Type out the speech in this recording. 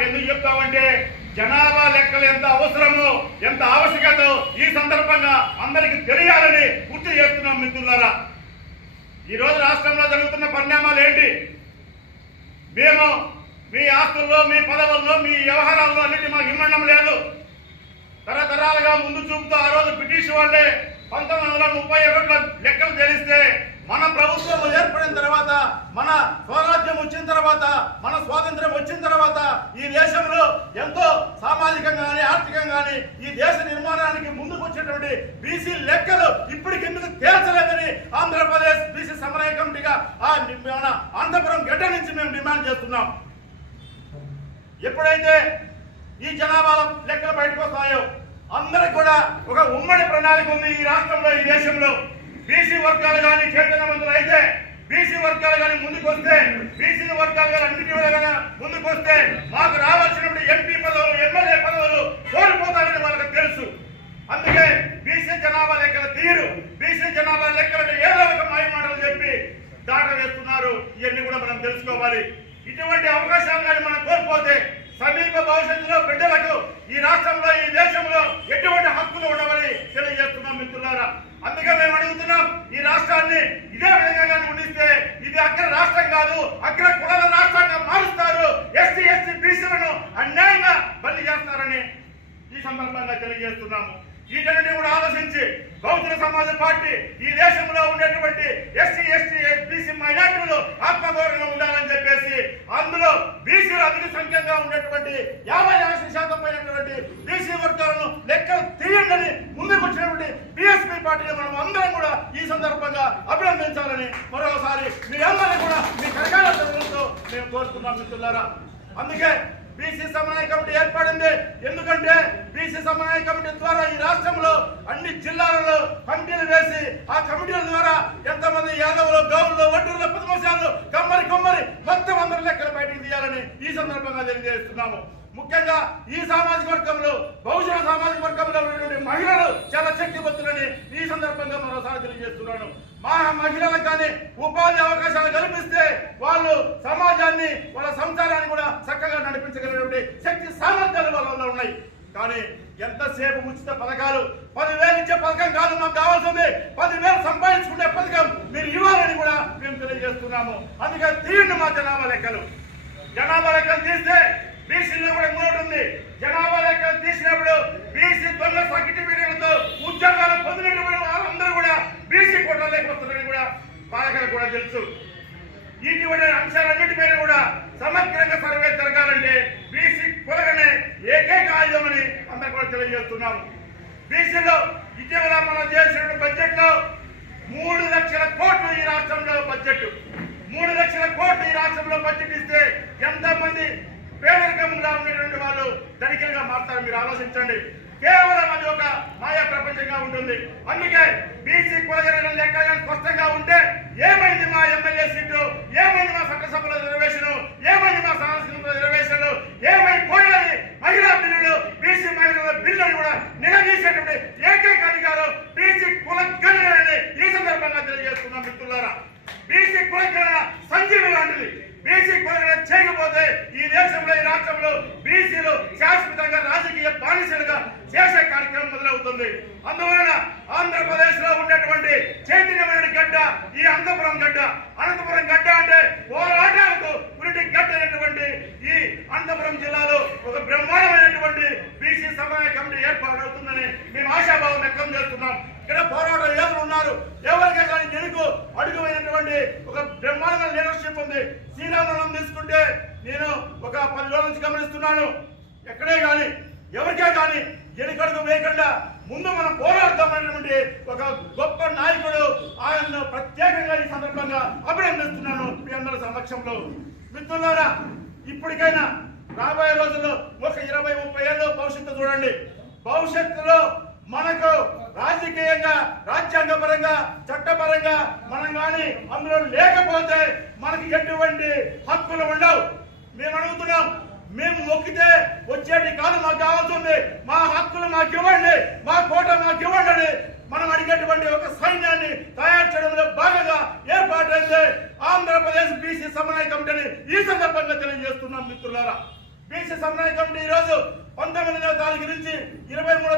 మాకు ఎందుకు చెప్తామంటే జనాభా లెక్కలు ఎంత అవసరమో ఎంత ఆవశ్యకత ఈ సందర్భంగా అందరికి తెలియాలని గుర్తు చేస్తున్నాం మిత్రులారా. ఈరోజు రాష్ట్రంలో జరుగుతున్న పరిణామాలు ఏంటి? మేము మీ ఆస్తుల్లో, మీ పదవుల్లో, మీ వ్యవహారాల్లో అన్నిటి మాకు ఇమ్మడం లేదు. తరతరాలుగా ముందు చూపుతూ ఆ రోజు బ్రిటిష్ వాళ్ళే 1931 లెక్కలు తెలిస్తే మన ప్రభుత్వం ఏర్పడిన తర్వాత, మన స్వరాజ్యం వచ్చిన తర్వాత, మన స్వాతంత్ర్యం వచ్చిన తర్వాత ఈ దేశంలో ఎంతో సామాజికంగా కానీ ఆర్థికంగా కానీ ఈ దేశ నిర్మాణానికి ముందుకు వచ్చేటువంటి బీసీ లెక్కలు ఇప్పటికెందుకు తేల్చలేదని ఆంధ్రప్రదేశ్ బీసీ సమన్వయ కమిటీగా మన అనంతపురం గడ్డ నుంచి మేము డిమాండ్ చేస్తున్నాం. ఎప్పుడైతే ఈ జనాభా లెక్కలు బయటకు వస్తాయో అందరికి కూడా ఒక ఉమ్మడి ప్రణాళిక ఉంది ఈ రాష్ట్రంలో, ఈ దేశంలో. బీసీ వర్గాలు కానీ చైతన్యవంతులు అయితే, బీసీ వర్గాలు కానీ ముందుకు వస్తే, బీసీ వర్గాలు కానీ అన్నిటి కానీ ముందుకు వస్తే మాకు రావాల్సినప్పుడు ఎంపీ పదవులు, ఎమ్మెల్యే పదవులు కోల్పోతారని వాళ్ళకి తెలుసు. అందుకే బీసీ జనాభా లెక్కల తీరు, బీసీ జనాభా లెక్కలు ఏదో ఒక మాయ మాటలు చెప్పి దాట వేస్తున్నారు. ఇవన్నీ కూడా మనం తెలుసుకోవాలి. ఇటువంటి అవకాశాలు కానీ మనం కోల్పోతే సమీప భవిష్యత్తులో బిడ్డలకు ఈ రాష్ట్రంలో, ఈ దేశంలో ఎటువంటి హక్కులు ఉండవని తెలియజేస్తున్నాం మిత్రులారా. అందుకే మేము అడుగుతున్నాం, ఈ రాష్ట్రాన్ని ఇదే విధంగా కానీ ఉండిస్తే ఇది అగ్ర రాష్ట్రం కాదు, అగ్ర కులాల రాష్ట్రంగా మారుస్తారు. ఎస్సీ బీసీలను అన్యాయంగా బలి చేస్తారని ఈ సందర్భంగా తెలియజేస్తున్నాము. వీటన్నిటిని కూడా ఆలోచించి బహుజన సమాజ పార్టీ ఈ దేశంలో ఉండేటువంటి ఎస్సీ బీసీ మైనార్టీలు ఆత్మగౌరవంగా ఉండాలని చెప్పేసి అందులో బీసీలు అధిక సంఖ్యంగా ఉండేటువంటి 50% పైనటువంటి బీసీ వర్గాలను లెక్కలు తీయండి ముందుకు వచ్చినటువంటి బీఎస్పీ పార్టీని మనం అందరం కూడా ఈ సందర్భంగా అభినందించాలని మరోసారి మీ అందరినీ కూడా మీ కరకాల తెలుగుతో మేము కోరుతున్నాం మిత్రులారా. అందుకే బీసీ సమన్వయ కమిటీ ఏర్పడింది. ఎందుకంటే బీసీ సమన్వయ కమిటీ ద్వారా ఈ రాష్ట్రంలో అన్ని జిల్లాలలో కమిటీలు వేసి ఆ కమిటీల ద్వారా ఎంతమంది యాదవులు, గౌరులు, వడ్డూరులు, పద్మశాలు, కమ్మరి మొత్తం అందరి లెక్కలు బయటకు తీయాలని ఈ సందర్భంగా తెలియజేస్తున్నాము. ముఖ్యంగా ఈ సామాజిక వర్గంలో, బహుజన సామాజిక వర్గంలో ఉన్నటువంటి మహిళలు చాలా శక్తివంతులని ఈ సందర్భంగా మరోసారి తెలియజేస్తున్నాను. మా మహిళలకు కానీ ఉపాధి అవకాశాలు కల్పిస్తే వాళ్ళు సమాజాన్ని, వాళ్ళ సంసారాన్ని కూడా చక్కగా నడిపించగలిగినటువంటి శక్తి సామర్థ్యాలు వాళ్ళలో ఉన్నాయి. కానీ ఎంతసేపు ఉచిత పథకాలు, 10,000 ఇచ్చే పథకం కాదు మాకు కావాల్సింది, 10,000 సంపాదించుకునే పథకం మీరు ఇవ్వాలని కూడా మేము తెలియజేస్తున్నాము. అందుకే తీయండి మా జనాభా లెక్కలు. జనాభా లెక్కలు తీస్తే బీసీలో కూడా ఇంకోటి ఉంది. జనాభా లెక్కలు తీసినప్పుడు బీసీ దొంగ సర్టిఫికేట్లతో ఉద్యోగాలు పొందినటువంటి వాళ్ళందరూ కూడా బీసీ కోటాలోకి వస్తున్నారని కూడా పాలకులకు కూడా తెలుసు. ఇటువంటి అంశాలన్నిటిపైన కూడా సమగ్రంగా సర్వే జరగాలంటే బీసీ కులగనే ఏకైక ఆయుధమని అందరూ కూడా తెలియజేస్తున్నాము. బీసీలో ఇటీవల మనం చేసిన బడ్జెట్ లో 3 లక్షల కోట్లు ఈ రాష్ట్రంలో బడ్జెట్, 3 లక్షల కోట్లు ఈ రాష్ట్రంలో బడ్జెట్ ఇస్తే ఎంతమంది పేదరికంగా ఉండేటువంటి వాళ్ళు ధనికులుగా మారుతారు మీరు ఆలోచించండి. కేవలం అది ఒక మాయా ప్రపంచంగా ఉంటుంది. అందుకే బీసీ కులగన లెక్క స్పష్టంగా ఉంటే ఏమైంది మా ఎమ్మెల్యే సీటు, ఏమైంది మా చట్టసభల రిజర్వేషన్, ఏమైంది మా సాంస్కృతిక రిజర్వేషన్, ఏమైపోయాయి మహిళా బిల్లులు, బీసీ మహిళల బిల్లులు కూడా నిలదీసేటువంటి ఏకైక అధికారం బీసీ కులగణని ఈ సందర్భంగా తెలియజేస్తున్నాం మిత్రులారా. బీసీ కులగణ సంజీవి లాంటిది. బీసీ కులగణ చేయకపోతే ఈ దేశంలో, ఈ రాష్ట్రంలో బీసీలు శాశ్వతంగా రాజకీయ బానిసలుగా చేసే కార్యక్రమం మొదలవుతుంది. అందువలన ఆంధ్రప్రదేశ్ లో ఉండేటువంటి చైతన్యమైన గడ్డ ఈ అనంతపురం గడ్డ. అనంతపురం గడ్డ అంటే పోరాటాలకు ఉరిటి గడ్డ అయినటువంటి ఈ అనంతపురం జిల్లాలో ఒక బ్రహ్మాండమైనటువంటి బీసీ సమన్వయ కమిటీ ఏర్పాటవుతుందని మేము ఆశాభావం వ్యక్తం చేస్తున్నాం. ఇక్కడ పోరాట యోధులు ఉన్నారు. ఎవరికైనా కానీ ఎనుకు అడుగుమైనటువంటి ఒక బ్రహ్మాండమైన లీడర్షిప్ ఉంది. శ్రీరామనవరం తీసుకుంటే నేను ఒక 10 రోజుల నుంచి గమనిస్తున్నాను. ఎక్కడే కానీ ఎవరికే కానీ ఎనుకడుగు వేయకుండా ముందు మనం పోరాడతామనేటువంటి ఒక గొప్ప నాయకుడు. ఆయనను ప్రత్యేకంగా ఈ సందర్భంగా అభినందిస్తున్నాను మీ అందరి సమక్షంలో. మిత్రులారా, ఇప్పటికైనా రాబోయే రోజుల్లో ఒక 20-30 ఏళ్ళు భవిష్యత్తు చూడండి. భవిష్యత్తులో మనకు రాజకీయంగా, రాజ్యాంగపరంగా, చట్టపరంగా మనం కానీ అందులో లేకపోతే మనకి ఎటువంటి హక్కులు ఉండవు. మేము అడుగుతున్నాం, మేము మొక్కితే వచ్చేటి కాదు మాకు కావాల్సింది, మా హక్కులు మాకు ఇవ్వండి, మా కోట మాకు ఇవ్వండి మనం అడిగేటువంటి ఒక సైన్యాన్ని తయారు చేయడంలో భాగంగా ఏర్పాటైంది ఆంధ్రప్రదేశ్ బీసీ సమన్వయ కమిటీని ఈ సందర్భంగా తెలియజేస్తున్నాం మిత్రులారా. బీసీ సమన్వయ కమిటీ ఈ రోజు 19వ తారీఖు నుంచి 23వ